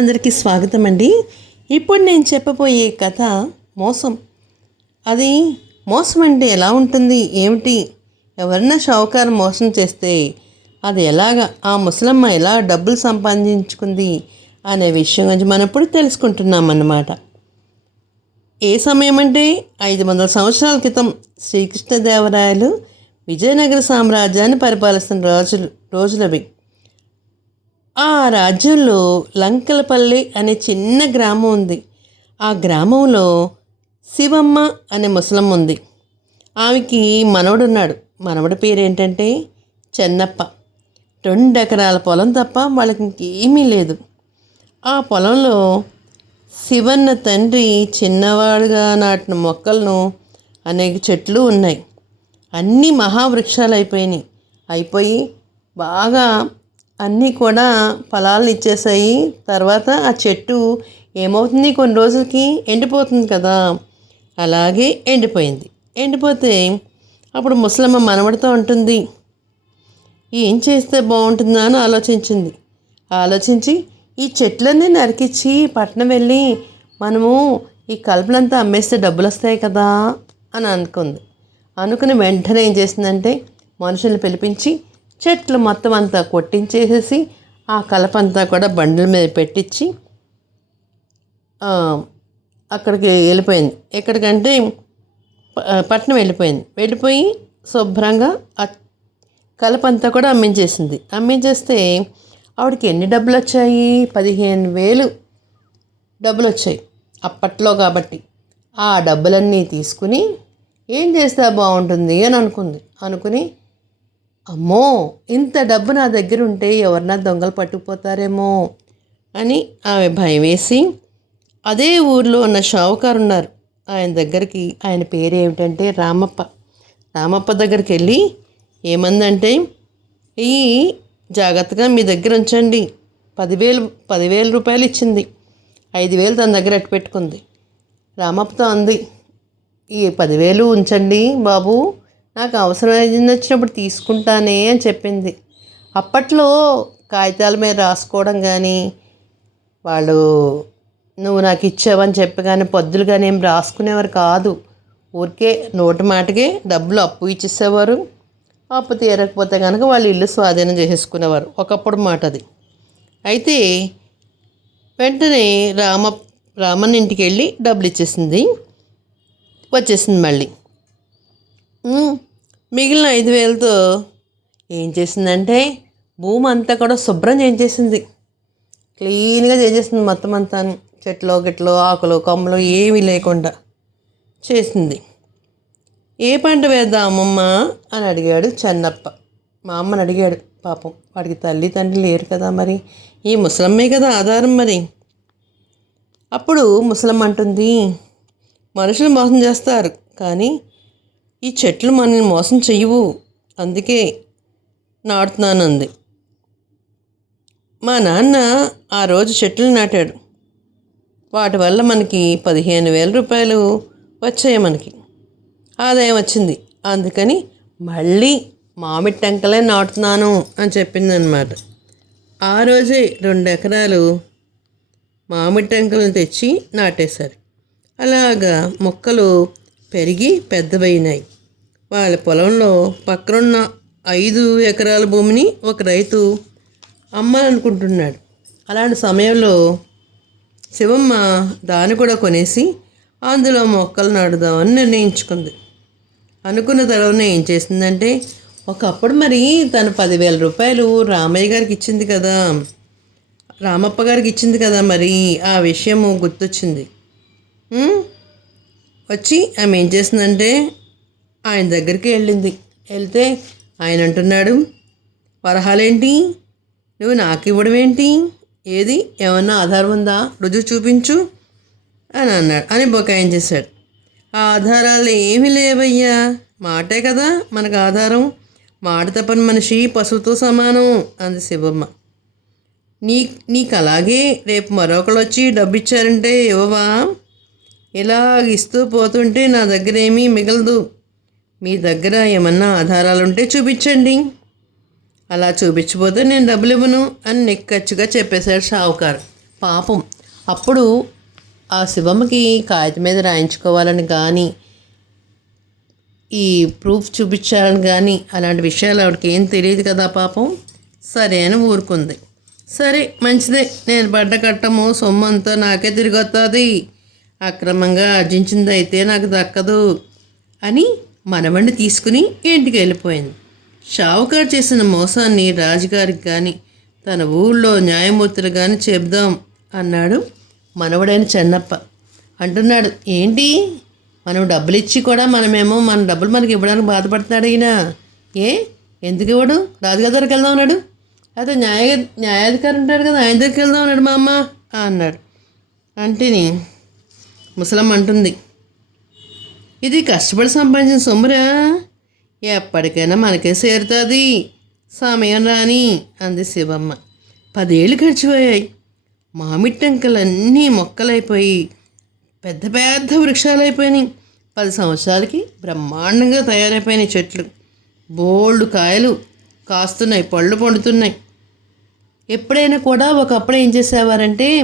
అందరికీ స్వాగతం అండి ఇప్పుడు నేను చెప్పబోయే కథ మోసం. అది మోసం అంటే ఎలా ఉంటుంది? ఏమిటి? ఎవరన్నా షావుకారు మోసం చేస్తే అది ఎలాగ? ఆ ముసలమ్మ ఎలా డబ్బులు సంపాదించుకుంది అనే విషయం గురించి మనం ఇప్పుడు తెలుసుకుంటున్నాం అన్నమాట ఏ సమయం అంటే ఐదు వందల సంవత్సరాల క్రితం శ్రీకృష్ణదేవరాయలు విజయనగర సామ్రాజ్యాన్ని పరిపాలిస్తున్న రోజులు రోజులవి. ఆ రాజ్యంలో లంకలపల్లి అనే చిన్న గ్రామం ఉంది. ఆ గ్రామంలో శివమ్మ అనే ముసలమ్మ ఉంది. ఆమెకి మనవడున్నాడు. మనవడి పేరు ఏంటంటే చెన్నప్ప. రెండు ఎకరాల పొలం తప్ప వాళ్ళకి ఇంకేమీ లేదు. ఆ పొలంలో శివన్న తండ్రి చిన్నవాడుగా నాటిన మొక్కలను అనేక చెట్లు ఉన్నాయి. అన్నీ మహావృక్షాలు అయిపోయినాయి. అయిపోయి బాగా అన్నీ కూడా ఫలాలను ఇచ్చేసాయి. తర్వాత ఆ చెట్టు ఏమవుతుంది? కొన్ని రోజులకి ఎండిపోతుంది కదా. అలాగే ఎండిపోయింది. ఎండిపోతే అప్పుడు ముసలమ్మ మనవడుతూ ఉంటుంది ఏం చేస్తే బాగుంటుందా? అని ఆలోచించింది. ఆలోచించి ఈ చెట్లన్నీ నరికిచ్చి పట్నం వెళ్ళి మనము ఈ కలుపులంతా అమ్మేస్తే డబ్బులు వస్తాయి కదా అని అనుకుంది. అనుకుని వెంటనే ఏం చేసిందంటే మనుషుల్ని పిలిపించి చెట్లు మొత్తం అంతా కొట్టించేసేసి ఆ కలపంతా కూడా బండ్ల మీద పెట్టించి అక్కడికి వెళ్ళిపోయింది. ఎక్కడికంటే పట్నం వెళ్ళిపోయింది. వెళ్ళిపోయి శుభ్రంగా ఆ కలపంతా కూడా అమ్మించేసింది. అమ్మించేస్తే ఆవిడకి ఎన్ని డబ్బులు వచ్చాయి? పదిహేను వేలు డబ్బులు వచ్చాయి అప్పట్లో కాబట్టి. ఆ డబ్బులన్నీ తీసుకుని ఏం చేస్తే బాగుంటుంది అని అనుకుంది. అనుకుని అమ్మో ఇంత డబ్బు నా దగ్గర ఉంటే ఎవరన్నా దొంగలు పట్టుకుపోతారేమో అని ఆమె భయం వేసి అదే ఊర్లో ఉన్న షావుకారు ఉన్నారు. ఆయన దగ్గరికి ఆయన పేరు ఏమిటంటే రామప్ప. రామప్ప దగ్గరికి వెళ్ళి ఏమందంటే ఈ జాగ్రత్తగా మీ దగ్గర ఉంచండి. పదివేలు పదివేల రూపాయలు ఇచ్చింది. ఐదు వేలు తన దగ్గర పెట్టుకుంది. రామప్పతో అంది ఈ పదివేలు ఉంచండి బాబు. నాకు అవసరం వచ్చినప్పుడు తీసుకుంటానే అని చెప్పింది. అప్పట్లో కాగితాల మీద రాసుకోవడం కానీ వాళ్ళు నువ్వు నాకు ఇచ్చావని చెప్పి కానీ పొద్దులు కానీ ఏం రాసుకునేవారు కాదు. ఊరికే నోటి మాటకే డబ్బులు అప్పు ఇచ్చేసేవారు. అప్పు తీరకపోతే కనుక వాళ్ళు ఇల్లు స్వాధీనం చేసేసుకునేవారు. ఒకప్పుడు మాట అది. అయితే వెంటనే రామ రామన్ ఇంటికి వెళ్ళి డబ్బులు ఇచ్చేసింది. వచ్చేసింది మళ్ళీ. మిగిలిన ఐదు వేలతో ఏం చేసిందంటే భూమి అంతా కూడా శుభ్రం చేసేసింది క్లీన్గా చేసేసింది మొత్తం అంతా. చెట్లు గిట్లు ఆకులు కొమ్మలు ఏమీ లేకుండా చేసింది. ఏ పంట వేద్దాం అమ్మమ్మ అని అడిగాడు చెన్నప్ప. మా అమ్మని అడిగాడు. పాపం వాడికి తల్లి తండ్రి లేరు కదా మరి. ఈ ముసలమ్మే కదా ఆధారం మరి. అప్పుడు ముసలమ్మ అంటుంది మనుషులు మోసం చేస్తారు. కానీ ఈ చెట్లు మనల్ని మోసం చెయ్యవు. అందుకే నాటుతున్నానంది మా నాన్న ఆ రోజు చెట్లు నాటాడు. వాటి వల్ల మనకి పదిహేను వేల రూపాయలు వచ్చాయి మనకి. ఆదాయం వచ్చింది. అందుకని మళ్ళీ మామిడి టెంకలే నాటుతున్నాను అని చెప్పింది అనమాట ఆ రోజే రెండు ఎకరాలు మామిడి టెంకలను తెచ్చి నాటేశారు. అలాగా మొక్కలు పెరిగి పెద్దవైనాయి వాళ్ళ పొలంలో పక్కనున్న ఐదు ఎకరాల భూమిని ఒక రైతు అమ్మాలనుకుంటున్నాడు. అలాంటి సమయంలో శివమ్మ దాన్ని కూడా కొనేసి అందులో మొక్కలు నాటుదామని నిర్ణయించుకుంది. అనుకున్న తర్వాత ఏం చేసిందంటే ఒకప్పుడు మరి తను పదివేల రూపాయలు రామయ్య గారికి ఇచ్చింది కదా. రామప్ప గారికి ఇచ్చింది కదా మరి ఆ విషయము గుర్తొచ్చింది. వచ్చి ఆమె ఏం చేసిందంటే ఆయన దగ్గరికి వెళ్ళింది. వెళ్తే ఆయన అంటున్నాడు వరహాలేంటి? నువ్వు నాకు ఇవ్వడం ఏంటి? ఏది? ఏమన్నా ఆధారం ఉందా? రుజువు చూపించు. అని అన్నాడు. అని బొకాయం చేశాడు. ఆ ఆధారాలు ఏమీ లేవయ్యా. మాటే కదా మనకు ఆధారం. మాట తప్పని మనిషి పశువుతో సమానం అంది శివమ్మ. నీ నీకు అలాగే రేపు మరొకరు వచ్చి డబ్బు ఇచ్చారంటే ఇవ్వవా? ఇలా ఇస్తూ పోతుంటే నా దగ్గర ఏమీ మిగలదు. మీ దగ్గర ఏమన్నా ఆధారాలు ఉంటే చూపించండి. అలా చూపించిపోతే నేను డబ్బులు ఇవ్వను అని నిక్కచ్చిగా చెప్పేశాడు షావుకారు. పాపం. అప్పుడు ఆ శివమ్మకి కాగితం మీద రాయించుకోవాలని కానీ ఈ ప్రూఫ్ చూపించాలని కానీ అలాంటి విషయాలు ఆవిడకి ఏం తెలియదు కదా పాపం. సరే అని ఊరుకుంది. సరే మంచిదే. నేను పడ్డ కట్టము సొమ్ము అంతా నాకే తిరిగి వస్తుంది అక్రమంగా ఆర్జించింది అయితే నాకు దక్కదు అని మనవణ్ణి తీసుకుని ఇంటికి వెళ్ళిపోయింది. షావుకారు చేసిన మోసాన్ని రాజుగారికి కానీ తన ఊళ్ళో న్యాయమూర్తులు కానీ చెబుదాం అన్నాడు మనవడైన చెన్నప్ప. అంటున్నాడు ఏంటి? మనం డబ్బులు ఇచ్చి కూడా మనమేమో మన డబ్బులు మనకి ఇవ్వడానికి బాధపడుతున్నాడు ఈయన. ఏ? ఎందుకు ఇవ్వడు? రాజుగారి దగ్గరికి వెళ్దాం అన్నాడు. అయితే న్యాయ న్యాయాధికారి ఉంటాడు కదా ఆయన దగ్గరికి వెళ్దాం అన్నాడు మా అమ్మ అన్నాడు. అంటేని ముసలమ్మ అంటుంది. ఇది కష్టపడి సంపాదించిన సొమ్మురా? ఎప్పటికైనా మనకే చేరుతుంది సమయం రాని అంది శివమ్మ. పదేళ్ళు గడిచిపోయాయి. మామిడి టెంకలన్నీ మొక్కలైపోయి పెద్ద పెద్ద వృక్షాలు అయిపోయినాయి పది సంవత్సరాలకి బ్రహ్మాండంగా తయారైపోయినాయి చెట్లు. బోల్డ్ కాయలు కాస్తున్నాయి పళ్ళు పండుతున్నాయి. ఎప్పుడైనా కూడా ఒకప్పుడు ఏం చేసేవారంటే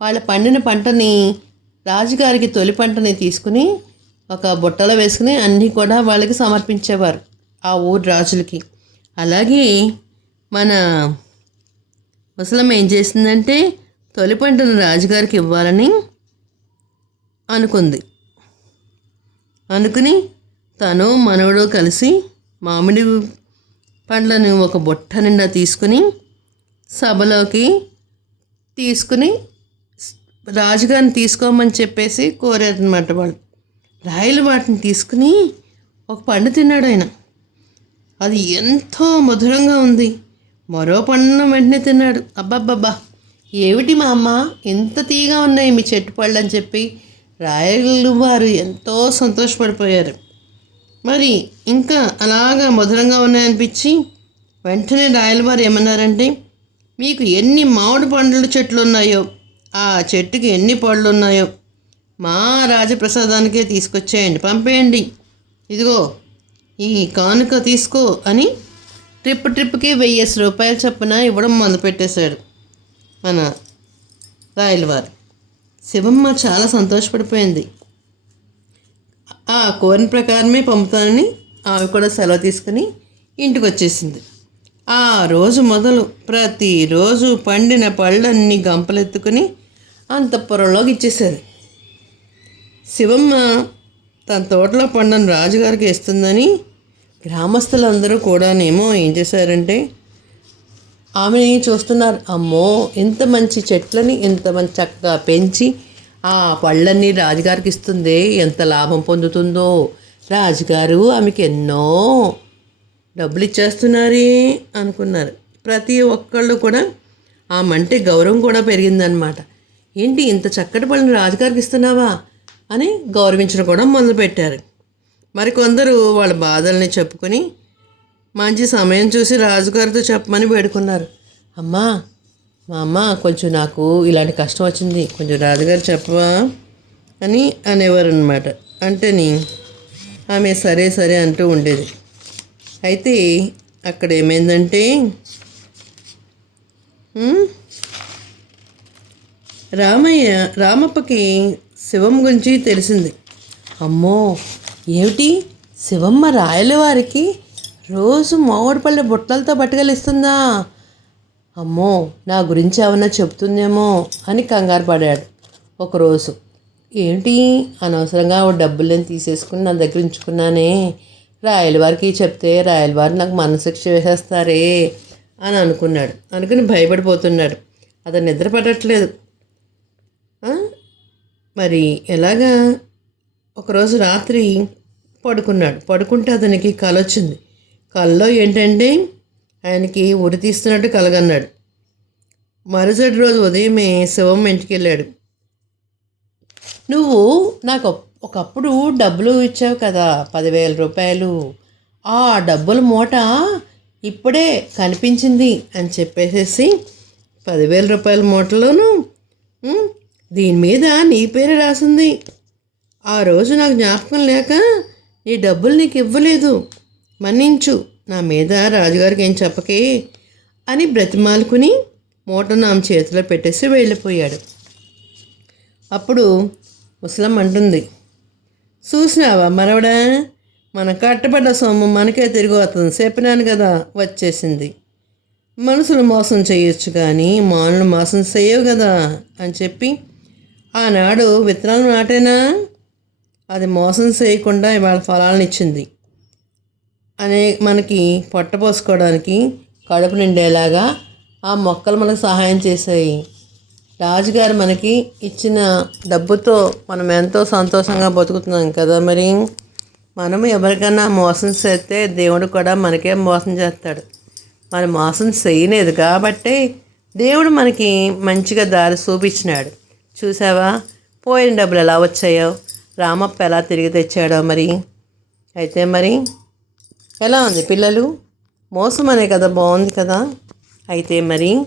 వాళ్ళు పండిన పంటని రాజుగారికి తొలి పంటని తీసుకుని ఒక బుట్టలో వేసుకుని అన్నీ కూడా వాళ్ళకి సమర్పించేవారు ఆ ఊరు రాజులకి. అలాగే మన ముసలమ్మ ఏం చేసిందంటే తొలి పంటను రాజుగారికి ఇవ్వాలని అనుకుంది. అనుకుని తను మనవడు కలిసి మామిడి పండ్లను ఒక బుట్ట నిండా తీసుకుని సభలోకి తీసుకుని రాజుగారిని తీసుకోమని చెప్పేసి కోరారనమాట వాళ్ళు. రాయలు వాటిని తీసుకుని ఒక పండు తిన్నాడు ఆయన. అది ఎంతో మధురంగా ఉంది. మరో పండును వెంటనే తిన్నాడు. అబ్బబ్బబ్బా! ఏమిటి మా అమ్మ ఎంత తీగా ఉన్నాయి మీ చెట్టు పళ్ళు అని చెప్పి రాయలు వారు ఎంతో సంతోషపడిపోయారు. మరి ఇంకా అలాగా మధురంగా ఉన్నాయనిపించి వెంటనే రాయలవారు ఏమన్నారంటే మీకు ఎన్ని మామిడి పండ్ల చెట్లు ఉన్నాయో ఆ చెట్టుకి ఎన్ని పళ్ళు ఉన్నాయో మా రాజప్రసాదానికే తీసుకొచ్చేయండి పంపేయండి. ఇదిగో ఈ కానుక తీసుకో అని ట్రిప్ ట్రిప్కి వెయ్యేసి రూపాయలు చొప్పున ఇవ్వడం మొదలుపెట్టేశాడు మన రాయలవారు శివమ్మ చాలా సంతోషపడిపోయింది. ఆ కోరిన ప్రకారమే పంపుతానని ఆమె కూడా సెలవు తీసుకుని ఇంటికి వచ్చేసింది ఆ రోజు మొదలు ప్రతిరోజు పండిన పళ్ళన్నీ గంపలెత్తుకుని అంతఃపురంలోకి ఇచ్చేసేది. శివమ్మ తన తోటలో పండను రాజుగారికి ఇస్తుందని గ్రామస్తులందరూ కూడానేమో ఏం చేశారంటే ఆమెని చూస్తున్నారు. అమ్మో ఎంత మంచి చెట్లని ఎంత మంచి చక్కగా పెంచి ఆ పళ్ళన్నీ రాజుగారికి ఇస్తుంది ఎంత లాభం పొందుతుందో. రాజుగారు ఆమెకి ఎన్నో డబ్బులు ఇచ్చేస్తున్నారే అనుకున్నారు. ప్రతి ఒక్కళ్ళు కూడా ఆమె అంటే గౌరవం కూడా పెరిగిందనమాట ఏంటి ఇంత చక్కటి పళ్ళని రాజుగారికి ఇస్తున్నావా అని గౌరవించడం కూడా మొదలుపెట్టారు. మరికొందరు వాళ్ళ బాధల్ని చెప్పుకొని మంచి సమయం చూసి రాజుగారితో చెప్పమని వేడుకున్నారు. అమ్మా మా అమ్మ కొంచెం నాకు ఇలాంటి కష్టం వచ్చింది కొంచెం రాజుగారు చెప్పవా అని అనేవారు అనమాట అంటేని ఆమె సరే సరే అంటూ ఉండేది. అయితే అక్కడ ఏమైందంటే రామయ్య రామప్పకి శివం గురించి తెలిసింది. అమ్మో! ఏమిటి? శివమ్మ రాయల వారికి రోజు మామిడిపల్లి బుట్టలతో పట్టుకెళ్ళిస్తుందా అమ్మో! నా గురించి ఏమన్నా చెప్తుందేమో అని కంగారు పడాడు ఒకరోజు. ఏంటి? అనవసరంగా ఆవిడ తీసేసుకుని నా దగ్గర ఉంచుకున్నానే? రాయలవారికి చెప్తే రాయలవారు నాకు మనశిక్ష వేసేస్తారే అని అనుకున్నాడు. అనుకుని భయపడిపోతున్నాడు. అతను నిద్ర పడట్లేదు మరి ఎలాగా? ఒకరోజు రాత్రి పడుకున్నాడు. పడుకుంటే అతనికి కల వచ్చింది కల్లో ఏంటంటే ఆయనకి ఉరి తీస్తున్నట్టు కలగన్నాడు. మరుసటి రోజు ఉదయమే శివం ఇంటికి వెళ్ళాడు. నువ్వు నాకు ఒకప్పుడు డబ్బులు ఇచ్చావు కదా పదివేల రూపాయలు. ఆ డబ్బుల మూట ఇప్పుడే కనిపించింది అని చెప్పేసేసి పదివేల రూపాయల మూటలోను దీని మీద నీ పేరు రాసింది. ఆ రోజు నాకు జ్ఞాపకం లేక నీ డబ్బులు నీకు ఇవ్వలేదు. మన్నించు నా మీద రాజుగారికి ఏం చెప్పకే అని బ్రతిమాలుకుని మూటను ఆమె చేతిలో పెట్టేసి వెళ్ళిపోయాడు. అప్పుడు ముసలం అంటుంది చూసినావా మనవడా మన కట్టబడ్డ సొమ్ము మనకే తిరిగి వస్తుంది చెప్పినాను కదా వచ్చేసింది. మనుషులు మోసం చేయొచ్చు కానీ మానులు మోసం చేయవు కదా అని చెప్పి ఆనాడు విత్తనాలు నాటేనా? అది మోసం చేయకుండా ఇవాళ ఫలాలను ఇచ్చింది. అనే మనకి పొట్ట పోసుకోవడానికి కడుపు నిండేలాగా ఆ మొక్కలు మనకు సహాయం చేశాయి. రాజుగారు మనకి ఇచ్చిన డబ్బుతో మనం ఎంతో సంతోషంగా బతుకుతున్నాం కదా మరి? మనం ఎవరికైనా మోసం చేస్తే దేవుడు కూడా మనకే మోసం చేస్తాడు. మనం మోసం చేయలేదు కాబట్టి దేవుడు మనకి మంచిగా దారి చూపించినాడు. చూసావా? పోయిన డబ్బులు ఎలా వచ్చాయో? రామప్ప ఎలా తిరిగి తెచ్చాడో మరి? అయితే మరి ఎలా ఉంది పిల్లలు? మోసం అనే కదా బాగుంది కదా? అయితే మరి